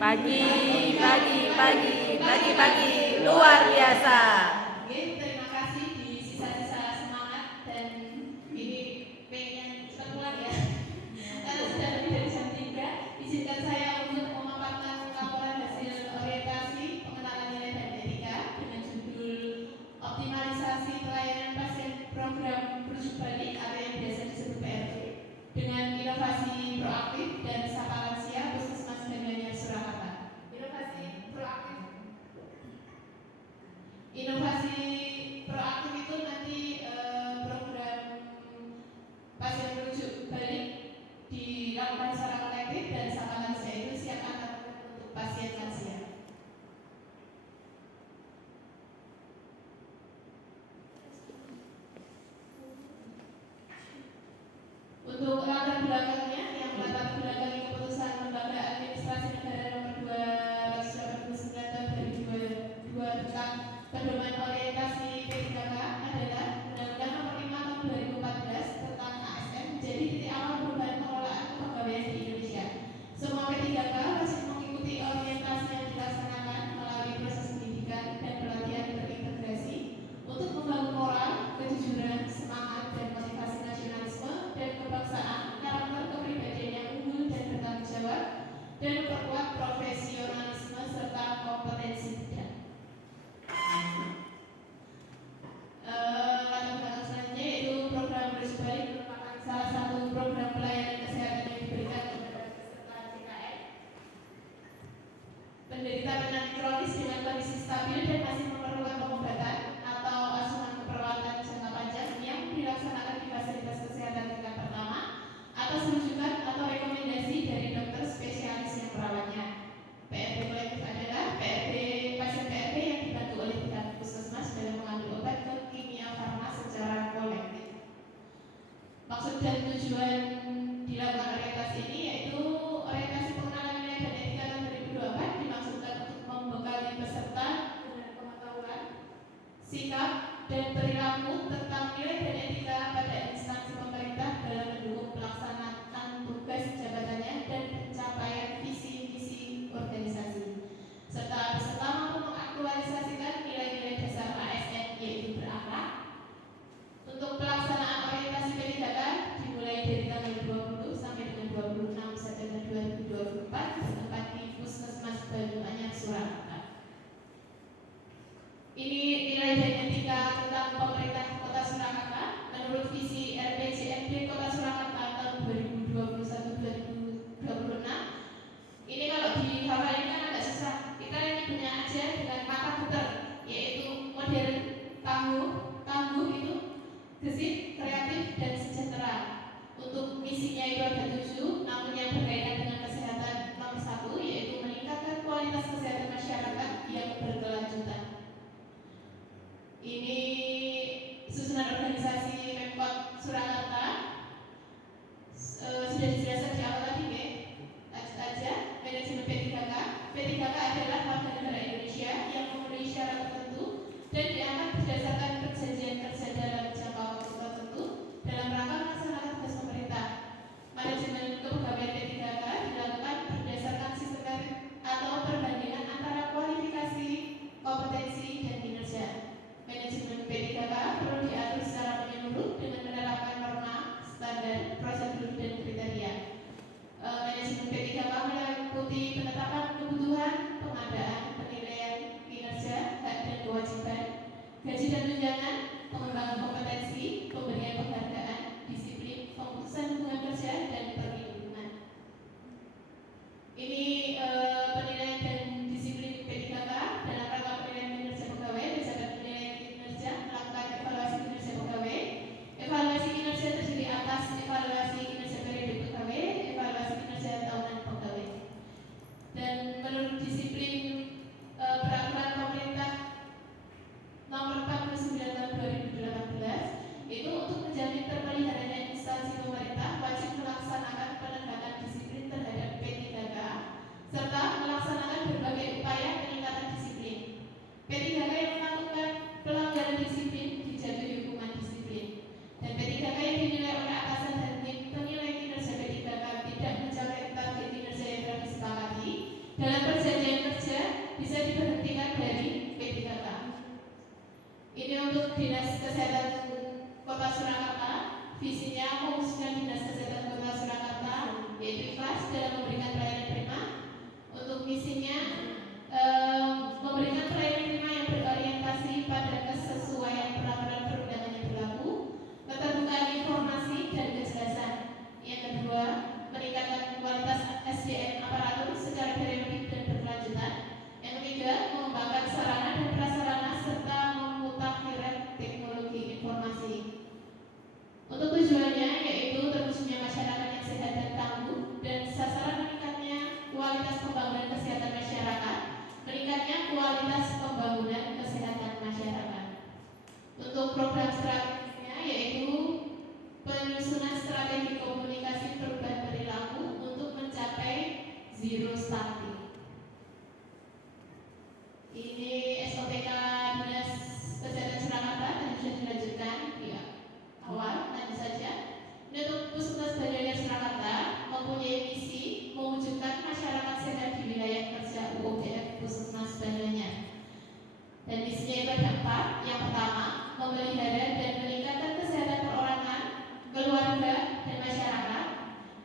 Pagi, luar biasa. Terima kasih di sisa-sisa semangat dan ini pengen cepat pulang ya. Sudah lebih dari jam 3. Izinkan saya untuk memaparkan laporan hasil orientasi pengenalan nilai dan etika dengan judul optimalisasi pelayanan pasien program rujuk balik atau yang biasa disebut PRB dengan inovasi proaktif dan sapa lansia Puskesmas Gandaria Surakarta. Inovasi proaktif itu nanti program pasien rujuk balik dilakukan secara kolektif dan sapa lansia itu siap akan untuk pasien lansia. Untuk latar belakangnya, yang latar belakangi keputusan Lembaga Administrasi Negara Nomor 289 tahun 2022 tentang pedoman orientasi P3K adalah Undang-Undang Nomor 5 tahun 2014 tentang ASN menjadi titik awal perubahan pengelolaan kepegawaian di Indonesia. Semua P3K wajib mengikuti orientasi yang dilaksanakan melalui proses pendidikan dan pelatihan terintegrasi untuk membangun moral, kejujuran, semangat, dan motivasi nasionalisme dan kebangsaan, karakter kepribadian yang unggul dan bertanggung jawab, dan memperkuat profesionalisme serta kompetensi bidang. Latar belakang selanjutnya yaitu program rujuk balik merupakan salah satu program pelayanan kesehatan yang diberikan kepada peserta JKN penderita penyakit kronis dengan kondisi stabil dan masih memerlukan pengobatan atau asuhan keperawatan jangka panjang yang dilaksanakan di fasilitas kesehatan tingkat pertama atas rujukan atau rekomendasi dari dokter spesialis yang merawatnya. PRB kolektif adalah pasien PRB yang dibantu oleh pihak puskesmas dalam mengambil obat ke kimia farma secara kolektif. Maksud dan tujuan dilakukan orientasi ini yaitu orientasi pengenalan nilai dan etika tahun 2024 dimaksudkan untuk membekali peserta dengan pengetahuan, sikap, dan perilaku tentang nilai dan etika pada instansi pemerintah dalam mendukung pelaksanaan tugas jabatannya dan pencapaian visi-misi organisasi, serta peserta mampu mengaktualisasikan nilai-nilai dasar ASN yaitu berakhlak. Untuk pelaksanaan orientasi P3K dimulai dari tanggal 20 sampai dengan 26 September 2024 bertempat di Puskesmas Banyuanyar Surakarta. Ini nilai dan etika tentang pemerintah Kota Surakarta menurut visi RPJMD Kota Surakarta tahun 2021-2026. Ini kalau dihafalin kan agak susah. Kita ini punya aja dengan kata puter, yaitu modern, tangguh itu, gesit, kreatif, dan sejahtera. Untuk misinya itu ada 7, namun yang berkaitan dengan kesehatan nomor 1 yaitu meningkatkan kualitas kesehatan masyarakat yang berkelanjutan. Ini susunan organisasi Pemkot Surakarta sudah dijelaskan di awal tadi ya. Lanjut aja, manajemen P3K. P3K adalah warga negara Indonesia yang memenuhi syarat tertentu dan diangkat berdasarkan perjanjian kerja dalam jangka waktu tertentu dalam rangka melaksanakan tugas pemerintah. Manajemen kepegawaian P3K dilakukan berdasarkan sistematik atau perbandingan antara kualifikasi, kompetensi, dan kinerja. Manajemen P3K perlu diatur secara menyeluruh dengan menerapkan norma, standar, prosedur, dan kriteria. Manajemen P3K meliputi penetapan kebutuhan, pengadaan, penilaian kinerja, hak dan kewajiban, gaji dan tunjangan, pengembangan kompetensi, pemberian penghargaan, disiplin, pemutusan hubungan kerja, dan perlindungan. Ini penilaian dan disiplin P3K dalam rangka penilaian kinerja pegawai berdasarkan penilaian kinerja melakukan evaluasi kinerja pegawai. Evaluasi kinerja terdiri atas evaluasi kinerja periode pegawai, evaluasi kinerja tahunan pegawai. Dan menurut disiplin peraturan pemerintah nomor 49 tahun 2018 itu untuk menjamin terpeliharanya instansi pemerintah wajib melaksanakan penegakan disiplin terhadap P3K dalam perjanjian kerja bisa diberhentikan dari P3K. Ini untuk Dinas Kesehatan Kota Surakarta. Visinya mewujudkan Dinas Kesehatan Kota Surakarta yaitu ikhlas dalam memberikan pelayanan prima. Untuk misinya memberikan pelayanan prima yang berorientasi pada kesesuaian peraturan perundangan yang berlaku, keterbukaan informasi dan kejelasan. Yang kedua, meningkatkan kualitas SDM aparatur secara periodik dan berkelanjutan. Yang ketiga, mengembangkan sarana dan prasarana serta memutakhirkan teknologi informasi. Untuk tujuannya yaitu terwujudnya masyarakat yang sehat dan tangguh, dan sasaran meningkatnya kualitas pembangunan kesehatan masyarakat, meningkatnya kualitas pembangunan kesehatan masyarakat. Untuk program strategisnya yaitu penyusunan strategi komunikasi perubahan perilaku untuk mencapai zero stunting. Ini SOPK Dinas Kesehatan Surakarta dan sudah dilanjutkan ya. Awal, lanjut saja. Untuk Puskesmas Banyuanyar Surakarta mempunyai misi mewujudkan masyarakat sehat di wilayah kerja UUGF Puskesmas Banyuanyar. Dan misinya itu ada 4. Yang pertama, memelihara dan meningkatkan kesehatan perorangan, keluarga, dan masyarakat.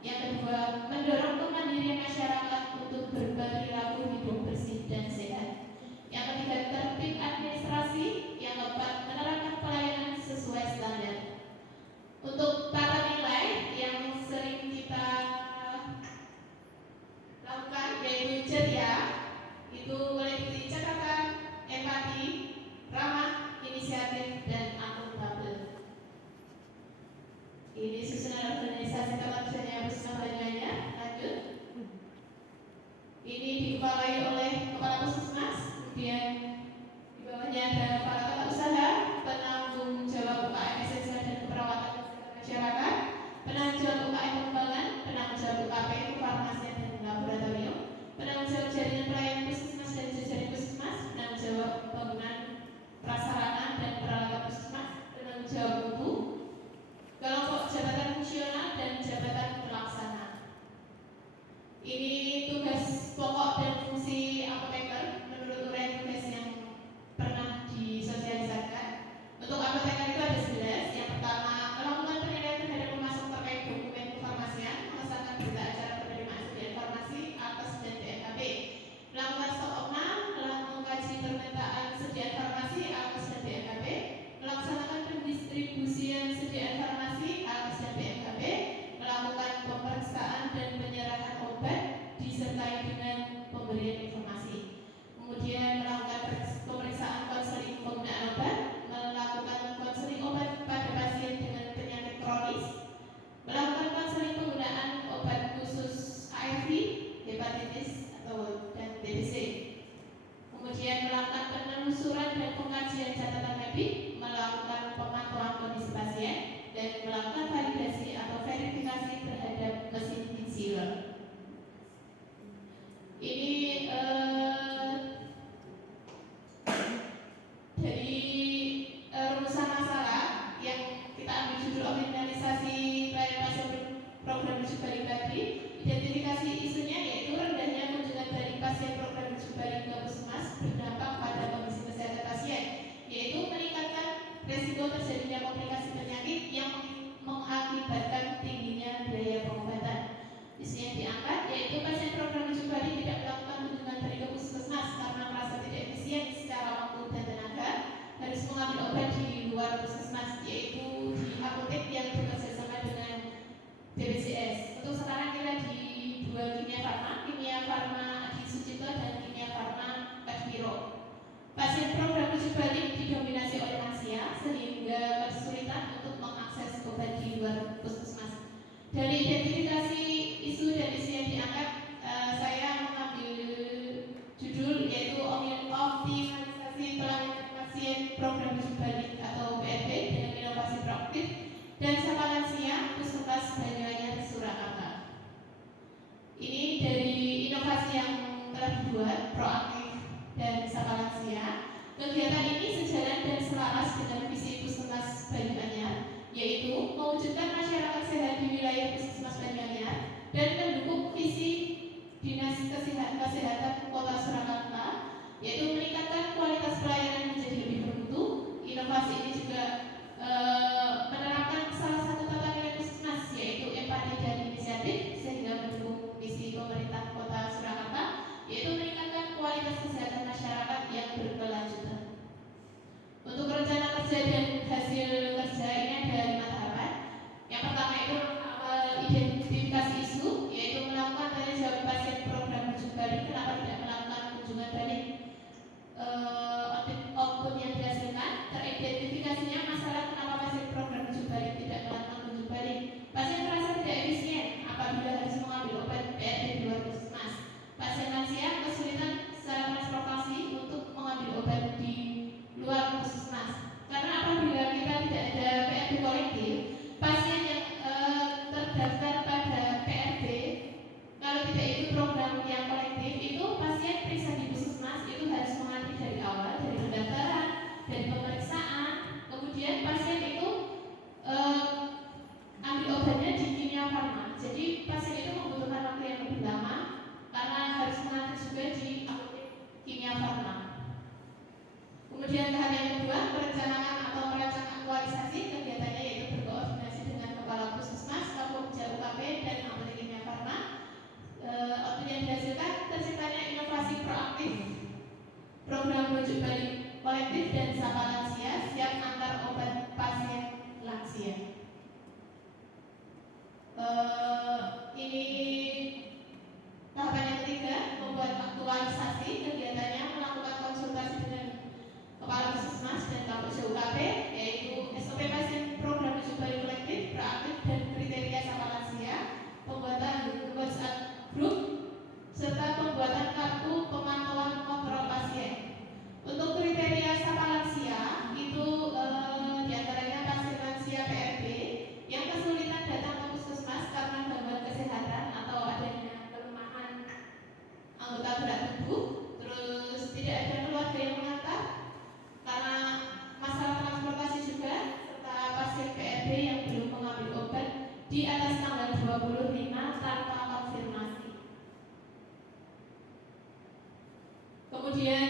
Yang kedua, mendorong kemandirian masyarakat untuk berperilaku hidup bersih dan sehat. Yang ketiga, tertib administrasi. Yang keempat, menerapkan pelayanan sesuai standar. Untuk tata nilai yang sering kita lakukan yaitu ceria, itu boleh dicatatkan empati, ramah, inisiatif, dan akuntabel. Ini susunan organisasi tempat kerjanya Puskesmas Banyuanyar. Lanjut. Ini dikepalai oleh Kepala Puskesmas, kemudian di bawahnya ada Kepala Tata Usaha, penanggung jawab UKM esensial dan keperawatan masyarakat, penanggung jawab UKM pengembangan, penanggung jawab UKP kefarmasian dan laboratorium, penanggung jawab jaringan pelayanan puskesmas dan jajaran puskesmas, penanggung jawab bangunan prasarana dan peralatan puskesmas, penanggung jawab mutu, kelompok jabatan fungsional dan jabatan pelaksana. Ini tugas pokok dan fungsi apoteker menurut uraian tugas yang pernah disosialisasikan. Untuk apoteker itu ada 11. Yang pertama, melakukan penilaian terhadap pemasok terkait dokumen kefarmasian, mengesahkan berita acara penerimaan sediaan farmasi, atas dan BNKB, melakukan stok opnam, mengkaji permintaan sediaan farmasi, atas dan BNKB, melaksanakan pendistribusian sediaan farmasi, atas dan BNKB, melakukan pemeriksaan dan penyerahan obat disertai dengan pemberian informasi. Kemudian melakukan pemeriksaan konseling penggunaan obat, melakukan konseling obat pada pasien dengan penyakit kronis, melakukan konseling penggunaan obat khusus HIV, hepatitis dan TBC. Kemudian melakukan penelusuran dan pengkajian catatan medik, melakukan pemantauan kondisi pasien, dan melakukan validasi atau verifikasi terhadap mesin insiler. Ini dari rumusan masalah yang kita ambil judul optimalisasi pelayanan pasien program rujuk balik tadi. Identifikasi isunya yaitu rendahnya kunjungan balik pasien program rujuk balik ke puskesmas berdampak pada kondisi kesehatan pasien, yaitu meningkatkan resiko terjadinya komplikasi penyakit yang mengakibatkan tingginya biaya pengobatan. Isu yang diangkat yaitu pasien program rujuk balik tidak melakukan kunjungan balik ke puskesmas karena merasa tidak efisien secara waktu dan tenaga, harus mengambil obat di luar puskesmas, yaitu di apotek yang bekerjasama dengan BPJS. Untuk sekarang kita di 2 Kimia Farma Adi Sucipto dan Kimia Farma Kadmiro. Pasien program rujuk balik didominasi oleh lansia sehingga kesulitan untuk mengakses obat di luar puskesmas. Dari identifikasi isu dan isu yang diangkat, saya mengambil judul yaitu optimalisasi pelayanan pasien program rujuk balik atau PRB dengan inovasi proaktif dan sapa lansia Puskesmas Banyuanyar Surakarta. Ini dari inovasi yang telah dibuat proaktif dan sapa lansia. Kegiatan ini sejalan dan selaras dengan visi Puskesmas Banyuanyar, yaitu mewujudkan masyarakat sehat di wilayah Puskesmas Banyuanyar dan mendukung visi Dinas Kesehatan kerja dan hasil kerja ini ada 5 tahapan. Yang pertama itu awal identifikasi isu, yaitu melakukan tanya jawab pasien program rujuk balik kenapa tidak melakukan kunjungan balik. Output yang dihasilkan teridentifikasinya masalah kenapa pasien program rujuk balik tidak melakukan kunjung balik. Pasien merasa tidak efisien apabila harus mengambil obat PRP di luar puskesmas. Pasien lansia kesulitan secara transportasi untuk mengambil obat di luar puskesmas. Karena apabila kita tidak ada PRP kolektif, pasien yang terdaftar pada PRP kalau tidak ikut program yang kolektif itu pasien periksa di puskesmas itu harus mengantri dari awal, dari pendaftaran, dari pemeriksaan, kemudian pasien itu ambil obatnya di Kimia Farma. Jadi pasien itu membutuhkan waktu yang lebih lama karena harus mengantri juga di apotek Kimia Farma. Kemudian tahap yang kedua, perencanaan atau merancang aktualisasi kegiatannya yaitu berkoordinasi dengan kepala puskesmas, Kapolja UKP dan apotek Kimia Farma. Output yang dihasilkan terciptanya inovasi proaktif, program rujuk balik kolektif dan sapa lansia siap antar obat pasien lansia. Ini tahapan yang ketiga, membuat aktualisasi kegiatannya melakukan konsultasi dengan kepala puskesmas dan Kapolja UKP yaitu SOP pasien program rujuk balik kolektif proaktif dan kriteria sapa lansia, pembuatan WhatsApp grup serta pembuatan kartu pemantauan kontrol pasien. Untuk kriteria sapa lansia itu diantaranya pasien lansia PRP yang kesulitan datang ke puskesmas karena gangguan kesehatan atau adanya kelemahan anggota berat tubuh, terus tidak ada keluarga yang mengantar karena masalah transportasi juga, serta pasien PRP yang belum mengambil obat di atas tanggal 25 tanpa konfirmasi. Kemudian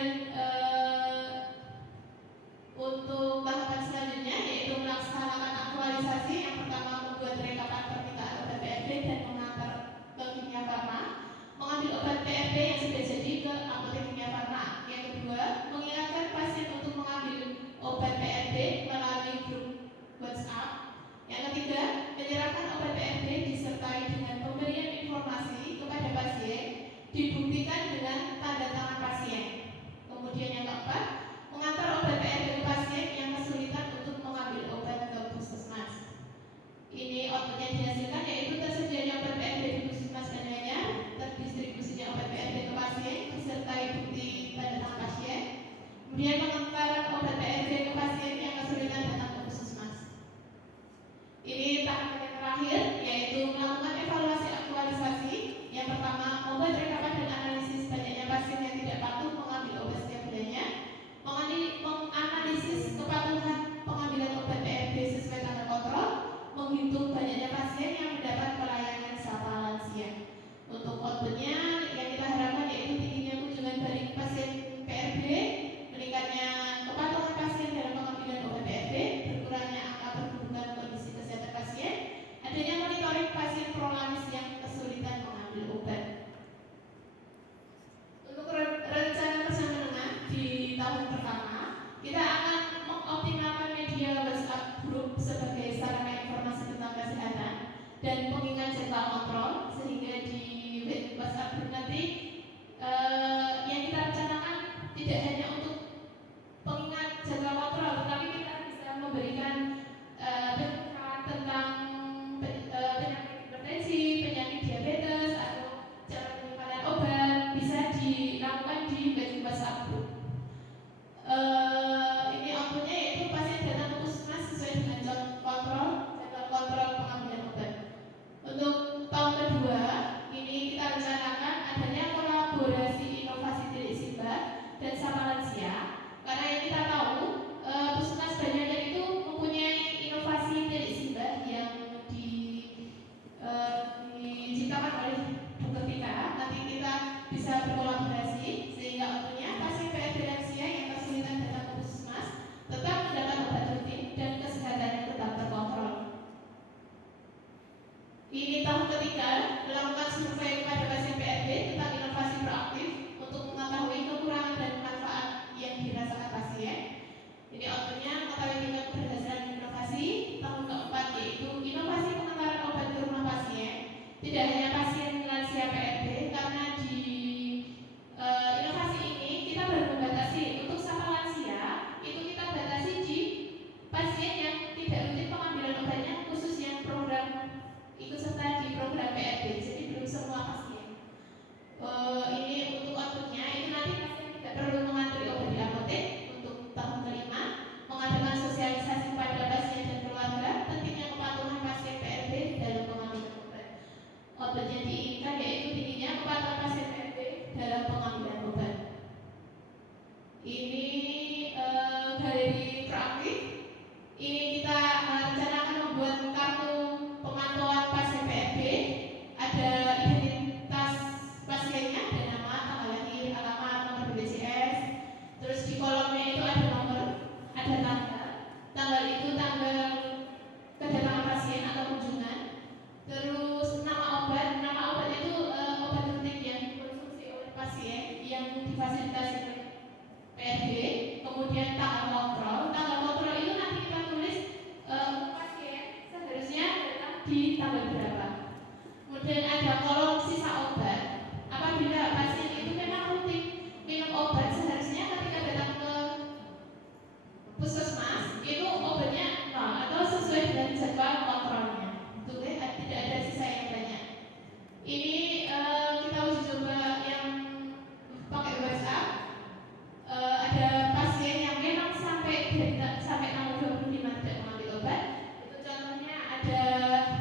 untuk tahapan selanjutnya yaitu melaksanakan aktualisasi. Yang pertama membuat rekapan permintaan obat PRP dan mengantar ke Kimia Farma, mengambil obat PRP yang sudah jadi ke apotek Kimia Farma. Yang kedua, mengingatkan pasien untuk mengambil obat PRP melalui grup WhatsApp. Yang ketiga, menyerahkan obat PRP disertai dengan pemberian informasi kepada pasien dibuktikan dengan tanda tangan pasien. Kemudian yang keempat, mengantar obat PRP ke pasien yang kesulitan untuk mengambil obat ke puskesmas. Ini outputnya dihasilkan yaitu tersedianya obat PRP di puskesmas dan lainnya, terdistribusinya obat PRP ke pasien disertai bukti tanda tangan pasien. Kemudian pengantaran obat PRP ke pasien yang kesulitan datang ke puskesmas. Ini tahap yang terakhir yaitu melakukan evaluasi aktualisasi. Yang pertama, membuat rekapan dan analisis banyaknya pasien yang tidak patuh mengambil obat setiap bulannya, menganalisis kepatuhan pengambilan obat PRP sesuai tanda kontrol, menghitung banyaknya pasien yang mendapat pelayanan sapa lansia. Untuk outputnya yang kita harapkan yaitu tingginya kunjungan balik pasien PRP, meningkatnya kepatuhan pasien dalam pengambilan obat PRP, berkurangnya angka perburukan kondisi kesehatan pasien, adanya monitoring pasien prolamis yang kesulitan mengambil obat. Untuk rencana kerja menengah di tahun pertama, kita akan mengoptimalkan media WhatsApp grup sebagai sarana informasi tentang kesehatan dan pengingat jadwal kontrol, sehingga di WhatsApp grup nanti yang kita rencanakan tidak hanya untuk pengingat jadwal kontrol, tetapi kita bisa memberikan pendidikan tentang penyakit hipertensi, penyakit diabetes atau cara penyimpanan obat bisa dilakukan di WhatsApp group. Ini outputnya yaitu pasien datang ke puskesmas sesuai dengan jadwal kontrol pengambilan obat. Untuk tahun kedua ini kita rencanakan adanya kolaborasi inovasi tilik simbah dan sapa lansia, karena yang kita tahu puskesmas Banyangan itu mempunyai inovasi tilik simbah yang diciptakan oleh Dr. Tika. Nanti kita bisa berkolaborasi sehingga outputnya pasien PRP lansia yang kesulitan datang ke puskesmas tetap mendapat obat rutin dan kesehatannya tetap terkontrol. Ini tahun ketiga melakukan survei kepada pasien PRP tentang inovasi proaktif untuk mengetahui kekurangan dan manfaat yang dirasakan pasien. Ini outputnya mengetahui difasilitasi PRD. Kemudian tanggal kontrol itu nanti kita tulis pasien seharusnya datang di tanggal berapa. Kemudian ada kolom sisa obat. Apabila pasien itu memang rutin minum obat, seharusnya ketika datang ke puskesmas itu obatnya atau sesuai dengan jadwal kontrolnya. Tidak ada sisa yang banyak. Ini kita uji coba yang pakai WhatsApp. Ada pasien yang memang sampai tanggal 25 tidak mengambil obat. Itu contohnya ada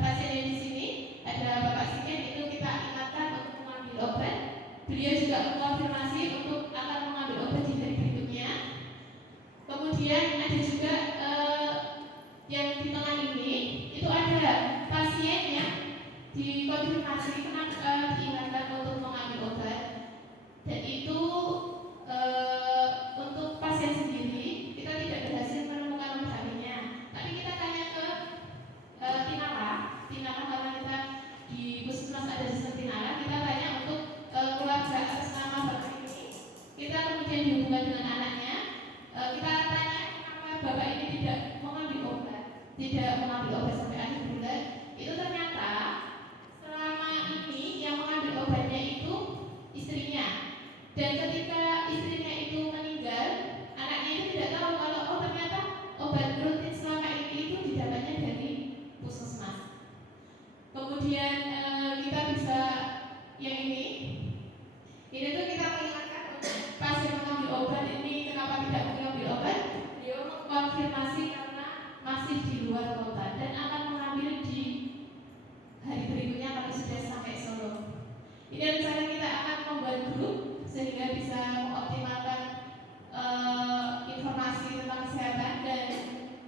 pasien yang di sini, ada Bapak Siken, itu kita ingatkan untuk mengambil obat. Beliau juga mengkonfirmasi untuk akan mengambil obat di hari berikutnya. Kemudian ada juga yang di tengah ini itu ada pasien yang dikonfirmasi diingatkan untuk mengambil obat, dan itu untuk pasien sendiri kita tidak berhasil menemukan nomor HP-nya, tapi kita tanya ke Tinara karena kita di puskesmas ada sistem Tinara. Kita tanya untuk keluarga atas nama bapak ini, kita kemudian dihubungkan dengan anaknya. Kita tanya kenapa bapak ini tidak mengambil obat sampai akhir bulan. Itu ternyata selama ini yang mengambil obatnya itu istrinya, dan ketika istrinya itu meninggal, anaknya itu tidak tahu kalau ternyata obat rutin selama ini itu didapatnya dari puskesmas. Kemudian kita bisa yang ini tuh kita mengingatkan untuk pasien mengambil obat ini kenapa tidak mengambil obat. Dia mengkonfirmasi karena masih di luar kota dan akan mengambil di hari berikutnya kalau sudah sampai Solo. Ini rencana kita akan membuat grup sehingga bisa mengoptimalkan informasi tentang kesehatan dan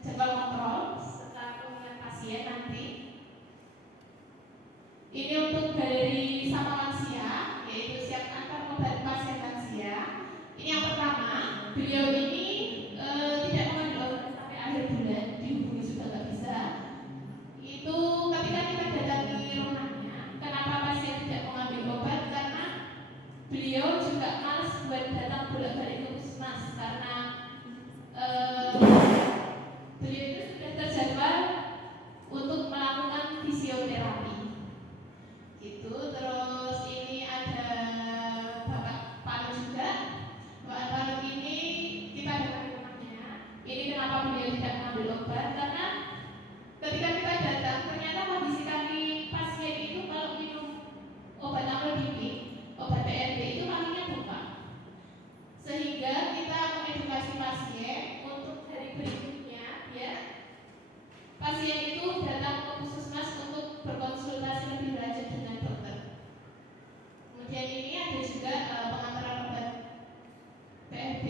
jadwal kontrol serta pemilihan pasien nanti. Ini untuk dari sama lansia, yaitu siap antar obat pasien lansia. Ini yang pertama, beliau ini tidak mengambil obat sampai akhir bulan, dihubungi juga nggak bisa. Itu ketika kita datang ke rumahnya, kenapa pasien tidak mengambil obat? Karena beliau juga malas buat datang bolak-balik ke puskesmas karena beliau itu sudah terjadwal untuk melakukan fisioterapi. Gitu. Terus ini ada Bapak Palu juga. Bapak Palu ini kita datang ke rumahnya. Ini kenapa beliau tidak mengambil obat? Karena ketika kita datang ternyata kondisi kaki pasien itu kalau minum obat amlodipin, obat PRD itu kakinya buka, sehingga kita mengedukasi pasien untuk hari berikutnya biar pasien itu datang ke puskesmas untuk berkonsultasi lebih lanjut dengan dokter. Kemudian ini ada juga pengantaran obat PRD